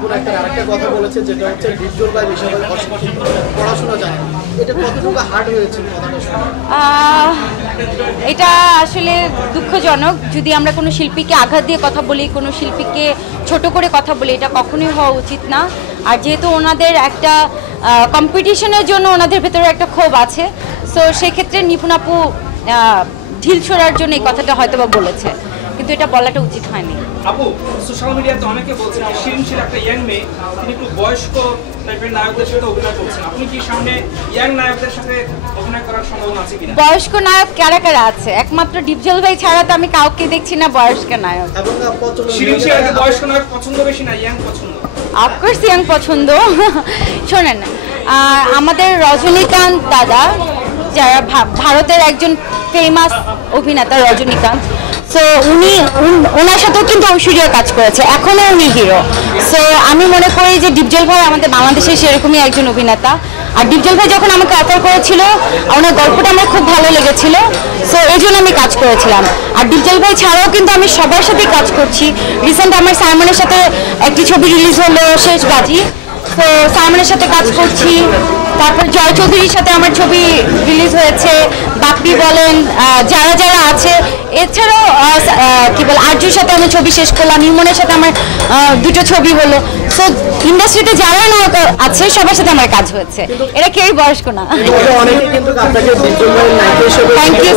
নিপুণ একটা আরেকটা কথা বলেছে, যেটা হচ্ছে ডিপজল ভাই বিষয়ে অশিক্ষিত, পড়াশোনা জানে না। এটা কতটুকু হার্ড হয়েছে কথাটা শুনে? এটা আসলে দুঃখজনক। যদি আমরা কোনো শিল্পীকে আঘাত দিয়ে কথা বলি, কোনো শিল্পীকে ছোট করে কথা বলি, এটা কখনোই হওয়া উচিত না। আর যেহেতু ওনাদের একটা কম্পিটিশনের জন্য ওনাদের ভেতরে একটা ক্ষোভ আছে, সো সেক্ষেত্রে নিপুণ আপু ঢিল ছোড়ার জন্য এই কথাটা হয়তো বা বলেছে, কিন্তু এটা বলাটা উচিত হয়নি। আপু, সোশ্যাল মিডিয়াতে অনেকে বলছেন যে শিরিন একটা ইয়াং মেয়ে, তিনি একটু বয়স্ক টাইপের নায়কদের সাথে অভিনয় করছেন। আপনি কি সামনে ইয়াং নায়কদের সাথে অভিনয় করার সম্ভাবনা আছে কিনা? বয়স্ক নায়ক কারা কারা আছে? একমাত্র ডিপজল ভাই ছাড়া তো আমি কাউকে দেখছি না বয়স্ক নায়ক। শিরিন শিরাকে বয়স্ক নায়ক পছন্দ বেশি না ইয়াং পছন্দ? অফকোর্স ইয়াং পছন্দ। শোনেন, আমাদের রজনীকান্ত দাদা, যারা ভারতের একজন ফেমাস অভিনেতা রজনীকান্ত, সো ওনার সাথেও কিন্তু ঐশ্বরিয়া কাজ করেছে, এখনও উনি হিরো। সো আমি মনে করি যে ডিপজল ভাই আমাদের বাংলাদেশের সেরকমই একজন অভিনেতা। আর ডিপজল ভাই যখন আমাকে অফার করেছিল, ওনার গল্পটা আমার খুব ভালো লেগেছিল, সো এই জন্য আমি কাজ করেছিলাম। আর ডিপজল ভাই ছাড়াও কিন্তু আমি সবার সাথেই কাজ করছি। রিসেন্ট আমার সাইমনের সাথে একটি ছবি রিলিজ হলো, শেষ বাজি, তো সাইমনের সাথে কাজ করছি। তারপর জয় চৌধুরীর সাথে আমার ছবি রিলিজ হয়েছে, বাপ্পি বলেন, যারা যারা আছে। এছাড়াও কি বলে আরজুর সাথে আমি ছবি শেষ করলাম, ইমনের সাথে আমার দুটো ছবি হলো। সো ইন্ডাস্ট্রিতে যারা নায়ক আছে সবার সাথে আমার কাজ হয়েছে, এরা কেউই বয়স্ক না। অনেকে কিন্তু আপনাকে থ্যাংক ইউ।